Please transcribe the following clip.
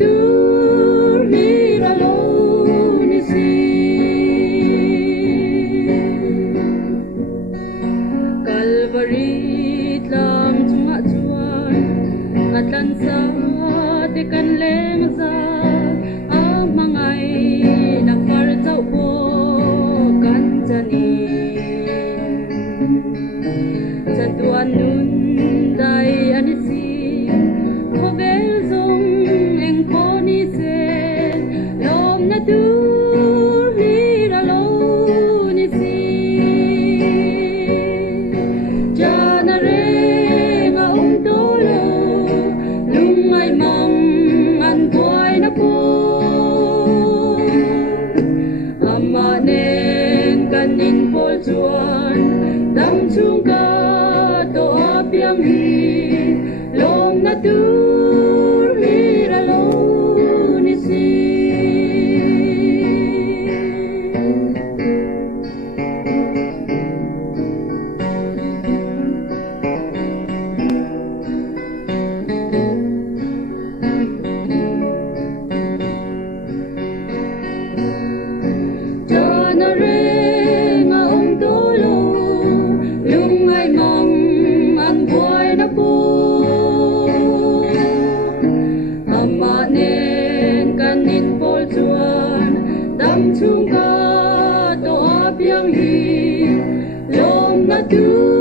tur hiralone si Calvary tlam chunga chuan atlan sa te kan leng za amangai na far chau po kan chani chatuan nun dai ani si thovel zong eng khoni se lom na tur hiralone si jana re nga tolo lungai mang an toy na po ama nen kanin pol chuan dam chung ka to apiang hi lom na tur hiralone si jana re nga tolo lungai mang an toy na po ama nen kanin pol chuan dam chung ka to apiang hi lom na tur